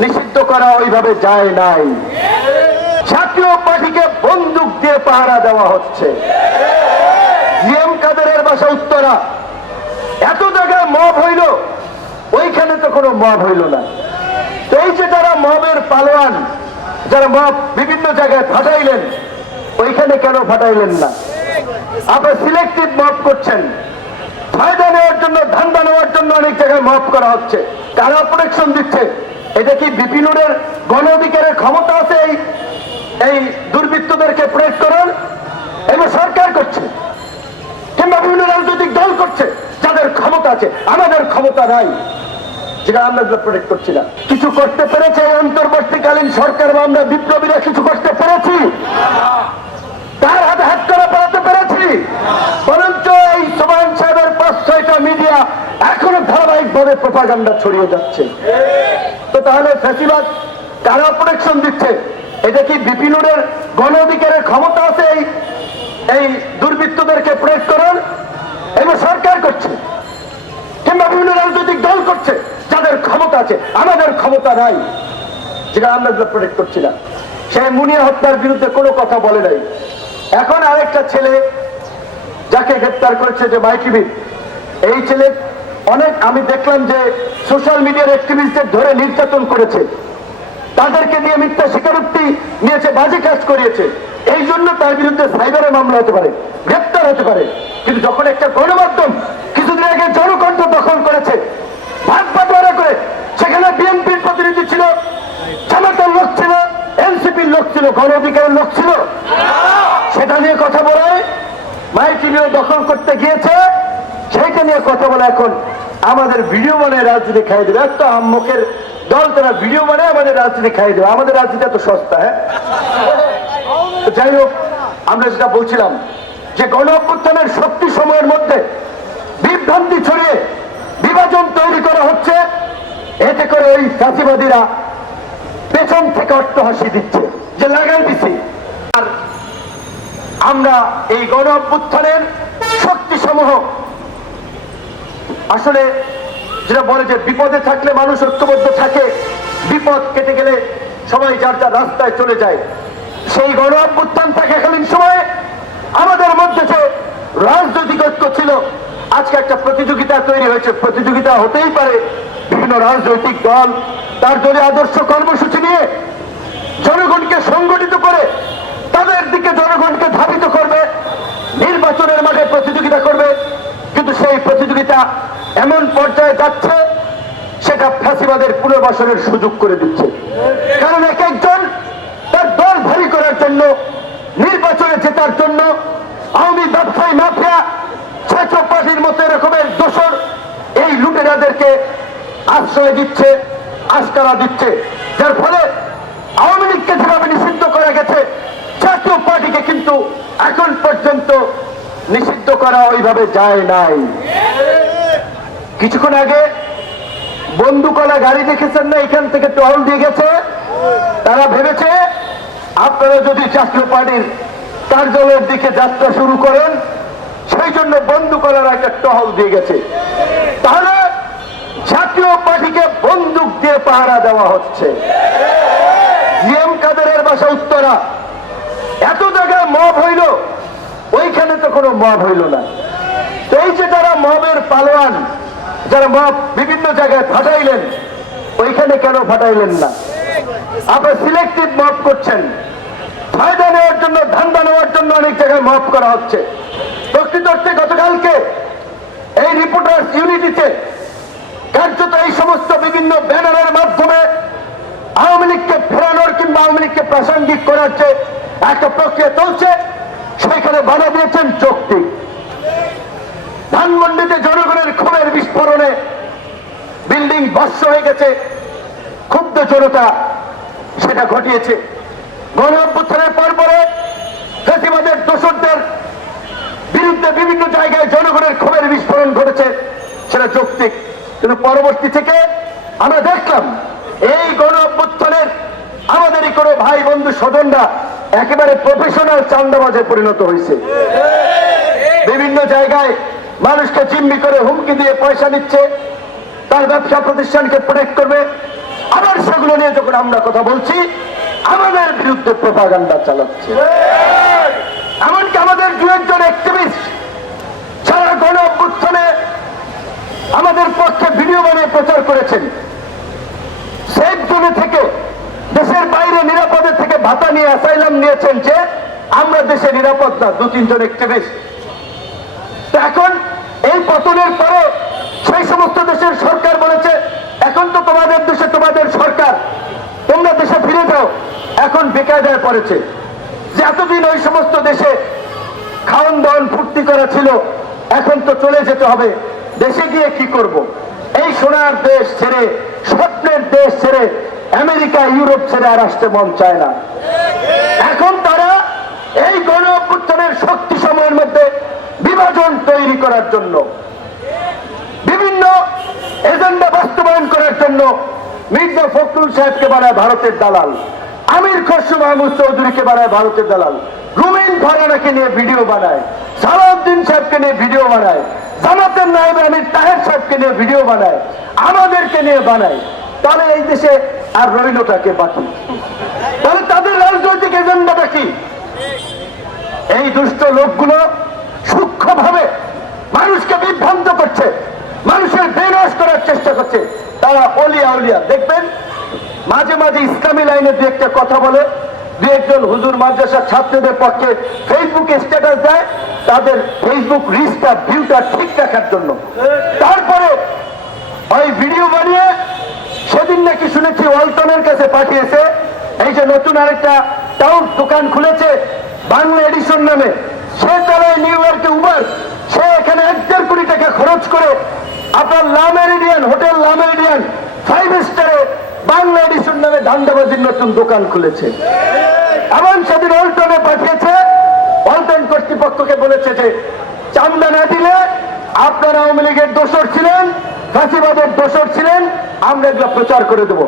নিষিদ্ধ করা ওইভাবে যায় নাই। জাতীয় পার্টিকে বন্দুক দিয়ে পাহারা দেওয়া হচ্ছে। জিএম কাদেরের বাসা উত্তরা, এত জায়গায় মব হইল, ওইখানে তো কোনো মব হইল না। এই যে যারা মবের পালোয়ান, যারা মব বিভিন্ন জায়গায় ফাটাইলেন, ওইখানে কেন ফাটাইলেন না? আপনার সিলেক্টিভ মব করছেন, ফায়দা নেওয়ার জন্য, ধান্দা নেওয়ার জন্য অনেক জায়গায় মব করা হচ্ছে। কারা প্রোটেকশন দিচ্ছে? এটা কি বিপিনুরের গণ অধিকারের ক্ষমতা আছে এই দুর্বৃত্তদেরকে প্রয়োগ করার? এগুলো সরকার করছে, কিংবা বিভিন্ন রাজনৈতিক দল করছে, যাদের ক্ষমতা আছে। আমাদের ক্ষমতা নাই, যেটা আমরা প্রোটেক্ট করছি না। কিছু করতে পেরেছে এই অন্তর্বর্তীকালীন সরকার বা আমরা বিপ্লবীরা কিছু করতে পেরেছি? তার হাতে হাত করা পড়াতে পেরেছি? বরঞ্চ এই সোমান সাহেবের 5-6টা মিডিয়া এখনো ধারাবাহিকভাবে প্রোপাগান্ডা ছড়িয়ে যাচ্ছে। তো তাহলে ফ্যাসিবাদ কারা প্রোটেকশন দিচ্ছে? এটা কি বিপিনুরের গণ অধিকারের ক্ষমতা আছে এই দুর্বৃত্তদেরকে প্রয়োগ করার? এগুলো সরকার করছে, কিংবা বিভিন্ন রাজনৈতিক দল করছে, যাদের ক্ষমতা আছে। আমাদের ক্ষমতা নাই, যেটা আমরা প্রোটেক্ট করছি না। সে মুনিয়া হত্যার বিরুদ্ধে কোনো কথা বলে নাই। এখন আরেকটা ছেলে যাকে গ্রেপ্তার করেছে, যে মাইকিবির, এই ছেলে অনেক, আমি দেখলাম যে সোশ্যাল মিডিয়ার অ্যাক্টিভিস্টদের ধরে নির্যাতন করেছে, তাদেরকে দিয়ে মিথ্যা স্বীকারোক্তি নিয়েছে, বাজে কাজ করিয়েছে। এই জন্য তার বিরুদ্ধে সাইবারে মামলা হতে পারে, গ্রেপ্তার হতে পারে। কিন্তু যখন একটা গণমাধ্যম কিছুদিন আগে জনকণ্ঠ দখল করেছে, ভাগ বাটোয়ারা করে, সেখানে বিএনপির প্রতিনিধি ছিল, জামাতের লোক ছিল, এনসিপির লোক ছিল, গণ অধিকারের লোক ছিল, সেটা নিয়ে কথা বলে মাইকিবিও দখল করতে গিয়েছে, সেইটা নিয়ে কথা বলে এখন আমাদের ভিডিও বানায় রাজনীতি খাই দেবে। একটা আম্মকের দল, তারা ভিডিও বানায় আমাদের রাজনীতি খাই দেবে। আমাদের রাজনীতি এত সস্তা? হ্যাঁ, যাই হোক, আমরা যেটা বলছিলাম যে গণ অভ্যুত্থানের শক্তি সময়ের মধ্যে বিভ্রান্তি ছড়িয়ে বিভাজন তৈরি করা হচ্ছে, এতে করে ওই ফ্যাসিবাদীরা পেছন থেকে অট্টহাসি দিচ্ছে যে লাগান দিছি। আর আমরা এই গণ অভ্যুত্থানের শক্তি সমূহ আসলে যেটা বলে যে বিপদে থাকলে মানুষ ঐক্যবদ্ধ থাকে, বিপদ কেটে গেলে সবাই যার যার রাস্তায় চলে যায়। সেই গণ অভ্যুত্থান থাকাকালীন সময়ে আমাদের মধ্যে যে রাজনৈতিক ঐক্য ছিল, আজকে একটা প্রতিযোগিতা তৈরি হয়েছে। প্রতিযোগিতা হতেই পারে, বিভিন্ন রাজনৈতিক দল তার দলীয় আদর্শ কর্মসূচি নিয়ে জনগণকে সংগঠিত করে তাদের দিকে জনগণকে ধাবিত করবে, নির্বাচনের মাঠে প্রতিযোগিতা করবে। কিন্তু সেই প্রতিযোগিতা এমন পর্যায়ে যাচ্ছে, সেটা ফ্যাসিবাদের পুনর্বাসনের সুযোগ করে দিচ্ছে। কারণ এক একজন তার দল ভারী করার জন্য, নির্বাচনে জেতার জন্য আওয়ামী ব্যবসায়ী মাফিয়া, ছাত্র পার্টির মতো এরকমের দোসর এই লুটেরাদেরকে আশ্রয় দিচ্ছে, আস্কারা দিচ্ছে। যার ফলে আওয়ামী লীগকে যেভাবে নিষিদ্ধ করা গেছে, জাতীয় পার্টিকে কিন্তু এখন পর্যন্ত নিষিদ্ধ করা ওইভাবে যায় নাই। কিছুক্ষণ আগে বন্দুকলা গাড়ি দেখেছেন না, এখান থেকে টহল দিয়ে গেছে। তারা ভেবেছে আপনারা যদি জাতীয় পার্টির কার্যালয়ের দিকে যাত্রা শুরু করেন, সেই জন্য বন্দুকলার একটা টহল দিয়ে গেছে। তাহলে জাতীয় পার্টিকে বন্দুক দিয়ে পাহারা দেওয়া হচ্ছে। জিএম কাদেরের বাসা উত্তরা, এত জায়গায় মব হইল, ওইখানে তো কোনো মব হইল না। এই যে যারা মবের পালোয়ান, যারা মব বিভিন্ন জায়গায় ফাটাইলেন, ওইখানে কেন ফাটাইলেন না? আপনার সিলেক্টিভ মব করছেন, ফায়দা নেওয়ার জন্য, ধান্দা নেওয়ার জন্য অনেক জায়গায় মব করা হচ্ছে। প্রকৃত অর্থে গতকালকে এই রিপোর্টার্স ইউনিটিতে কার্যত এই সমস্ত বিভিন্ন ব্যানারের মাধ্যমে আওয়ামী লীগকে ফেরানোর কিংবা আওয়ামী লীগকে প্রাসঙ্গিক করার যে একটা প্রক্রিয়া চলছে, সেখানে বাধা দিয়েছেন যৌক্তিক। ধানমন্ডিতে জনগণের ক্ষোভের বিস্ফোরণে বিল্ডিং ভস্ম হয়ে গেছে, ক্ষুব্ধ জনতা সেটা ঘটিয়েছে। গণ অভ্যুত্থানের পরে ফ্যাসিবাদের দোসরদের বিরুদ্ধে বিভিন্ন জায়গায় জনগণের ক্ষোভের বিস্ফোরণ ঘটেছে, সেটা যৌক্তিক। কিন্তু পরবর্তী থেকে আমরা দেখলাম এই গণ অভ্যুত্থানের আমাদেরই কোনো ভাই বন্ধু স্বজনরা একেবারে প্রফেশনাল চাঁদাবাজে পরিণত হয়েছে। বিভিন্ন জায়গায় মানুষকে জিম্মি করে হুমকি দিয়ে পয়সা নিচ্ছে, তার ব্যবসা প্রতিষ্ঠানকে প্রোটেক্ট করবে, আবার সেগুলো নিয়ে যখন আমরা কথা বলছি আমাদের বিরুদ্ধে প্রোপাগান্ডা চালাচ্ছে। এমনকি আমাদের দু একজন অ্যাক্টিভিস্ট সারা গণ অভ্যুত্থানে আমাদের পক্ষে ভিডিও বানিয়ে প্রচার করেছেন। সেফ জোনে থেকে দেশের বাইরে নিরাপদে থেকে ভাতা নিয়ে অ্যাসাইলাম নিয়েছেন যে আমরা দেশে নিরাপদ না, দু তিনজন অ্যাক্টিভিস্ট। তো এখন এই পতনের পরে সেই সমস্ত দেশের সরকার বলেছে এখন তো তোমাদের দেশে তোমাদের সরকার, তোমরা দেশে ফিরে যাও। এখন বেকায়দায় পড়েছে যে এতদিন ওই সমস্ত দেশে খাওয়ান দাওয়ান ফুর্তি করা ছিল, এখন তো চলে যেতে হবে। দেশে গিয়ে কি করব? এই সোনার দেশ ছেড়ে, স্বপ্নের দেশ ছেড়ে আমেরিকা ইউরোপ ছেড়ে আর আসতে মন চায় না। এখন তারা এই গণ অভ্যুত্থানের শক্তি সময়ের মধ্যে বিভাজন তৈরি করার জন্য, বিভিন্ন এজেন্ডা বাস্তবায়ন করার জন্য মির্জা ফখরুল সাহেবকে বানায় ভারতের দালাল, আমির খসরু মাহমুদ চৌধুরীকে বানায় ভারতের দালাল, রুমিন ফারানাকে নিয়ে ভিডিও বানায়, সালাউদ্দিন সাহেবকে নিয়ে ভিডিও বানায়, জামাতের নায়েব আমির তাহের সাহেবকে নিয়ে ভিডিও বানায়, আমাদেরকে নিয়ে বানায়। তাহলে এই দেশে আর রইলটাকে বাকি? তাহলে তাদের রাজনৈতিক এজেন্ডাটা কি? এই দুষ্ট লোকগুলো সূক্ষ্মভাবে মানুষকে বিভ্রান্ত করছে, মানুষের বেনাশ করার চেষ্টা করছে। তারা অলিয়া উলিয়া দেখবেন মাঝে মাঝে ইসলামী লাইনে দু একটা কথা বলে, দু একজন হুজুর মাদ্রাসার ছাত্রদের পক্ষে ফেসবুকে স্ট্যাটাস দেয় তাদের ফেসবুক রিচটা ভিউটা ঠিক রাখার জন্য। তারপরে ওই ভিডিও বানিয়ে সেদিন নাকি শুনেছি ওয়ালটনের কাছে পাঠিয়েছে। এই যে নতুন আরেকটা টাউন দোকান খুলেছে বাংলা এডিশন নামে, সে চালায় নিউ ইয়র্কে উবার, সে এখানে 1.5 কোটি টাকা খরচ করে আপনার লা মেরিডিয়ান হোটেল, লা মেরিডিয়ান 5 স্টারে বাংলা এডিশন নামে ধান্দাবাজির নতুন দোকান খুলেছে। এমন সেদিন ওয়ালটনে পাঠিয়েছে, ওয়ালটন কর্তৃপক্ষকে বলেছে যে চান্দা না দিলে আপনারা আওয়ামী লীগের দোসর ছিলেন, ফাঁসিবাদের দোসর ছিলেন, আমরা এগুলো প্রচার করে দেব।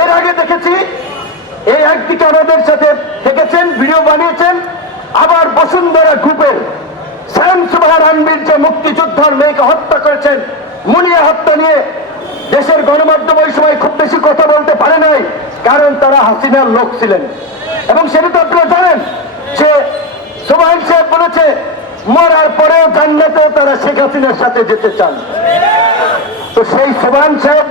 এর আগে দেখেছি এই একদিকে আমাদের সাথে থেকেছেন, ভিডিও বানিয়েছেন, আবার বসুন্ধরা গ্রুপের শ্যাম সুভার আনবির যে মুক্তিযোদ্ধার মেয়েকে হত্যা করেছেন, মুনিয়া হত্যা নিয়ে দেশের গণমাধ্যম ওই সময় খুব বেশি কথা বলতে পারে নাই, কারণ তারা হাসিনার লোক ছিলেন। এবং সেটা তো আপনারা জানেন যে সোবাইল সাহেব বলেছে মরার পরেও জান্নাতেও তারা শেখ হাসিনার সাথে যেতে চান। তো সেই সোবাইল সাহেব